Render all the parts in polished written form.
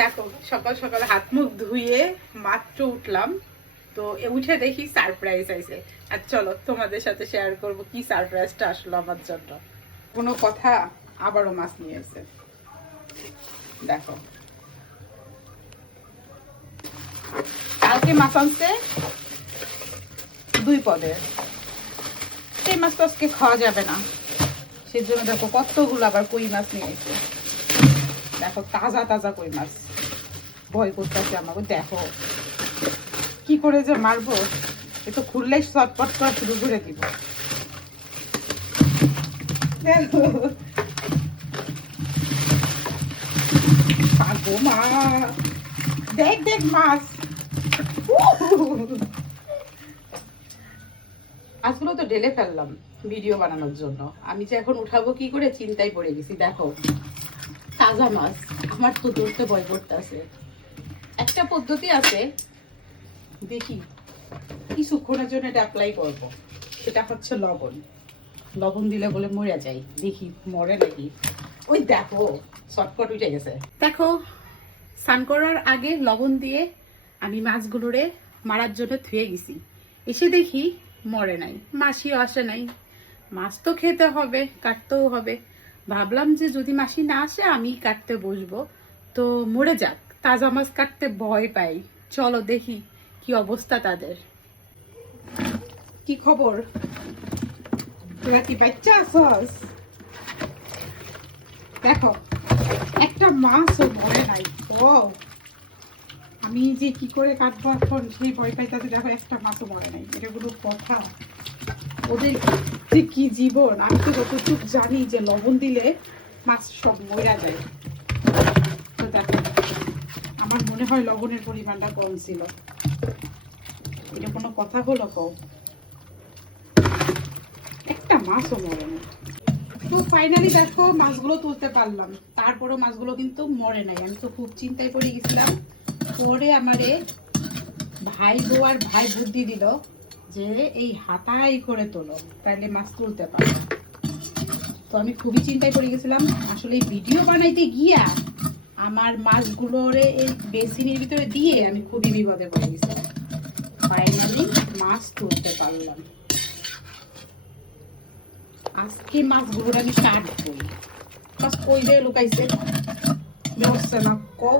দেখো সকাল সকাল হাত মুখ ধুয়ে মাত্র উঠলাম, তো উঠে দেখি সারপ্রাইজ আইছে। আর চলো তোমাদের সাথে শেয়ার করব কি সারপ্রাইজটা আসলো আমার জন্য। কোনো কথা, আবারও মাছ নিয়ে এসে দেখো। কালকে মাছ আনছে 2 পদের, সেই মাছ তো আজকে খাওয়া যাবে না, সেই জন্য দেখো কতগুলো আবার কই মাছ নিয়ে এসে। দেখো তাজা তাজা কই মাছ, ভয় করতেছে আমাকে। দেখো কি করে যে মারবো, এ তো খুললেই চটপট করা শুরু করে দিব। দেখ দেখ মাছ, মাছগুলো তো ঢেলে ফেললাম ভিডিও বানানোর জন্য। আমি যে এখন উঠাবো কি করে চিন্তায় পড়ে গেছি। দেখো তাজা মাছ, আমার তো ধরতে ভয় করতেছে। একটা পদ্ধতি আছে, দেখি কিছুক্ষণের জন্য এটা অ্যাপ্লাই করবো, সেটা হচ্ছে লবণ। লবণ দিলে বলে মরে যায়, দেখি মরে নাকি। ওই দেখো শর্টকাট উঠে গেছে। দেখো স্নান করার আগে লবণ দিয়ে আমি মাছগুলোরে মারার জন্য ধুয়ে গেছি, এসে দেখি মরে নাই, মাছিও আসে নাই। মাছ তো খেতে হবে, কাটতেও হবে। ভাবলাম যে যদি মাছি না আসে আমি কাটতে বসবো, তো মরে যাক, তাজা মাছ কাটতে ভয় পাই। চলো দেখি কি অবস্থা তাদের। কি খবর, তোরা কি বাচ্চা আছস? দেখো একটা মাছও মরে নাই। ও আমি যে কি করে কাটবো এখন সেই ভয় পাইতাছে। দেখো একটা মাছও মরে নাই, এটা কোনো কথা? ওদের যে কি জীবন, আমি তো যতটুকু জানি যে লবণ দিলে মাছ সব মরা যায়। তো দেখো আমার মনে হয় লবণের পরিমাণটা কম ছিল। এটা কোনো কথা হলো? কও একটা মাছও মরে না। তো ফাইনালি দেখো মাছগুলো তুলতে পারলাম, তারপরেও মাছগুলো কিন্তু মরে নাই। আমি তো খুব চিন্তায় পড়ে গেছিলাম। পরে আমারে ভাই বউ আর ভাই বুদ্ধি দিল যে এই হাতাই করে তোলো, তাইলে মাছ তুলতে পারো। তো আমি খুবই চিন্তায় পড়ে গেছিলাম। আসলে এই ভিডিও বানাইতে গিয়া আমার মাছগুলোরে এই বেসিনের ভিতরে দিয়ে আমি খুবই বিপদে পড়ে গেছিলাম। ফাইনালি মাছ তুলতে পারলাম। আজকে মাছগুলো আমি কাটবো। মাছ কই যে লুকাইছে ব্যবস্থা না, কও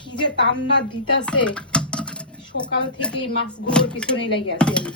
কি যে তান্না দিতাছে। সকাল থেকে মাছগুলোর পিছনেই লেগে আছে আমি।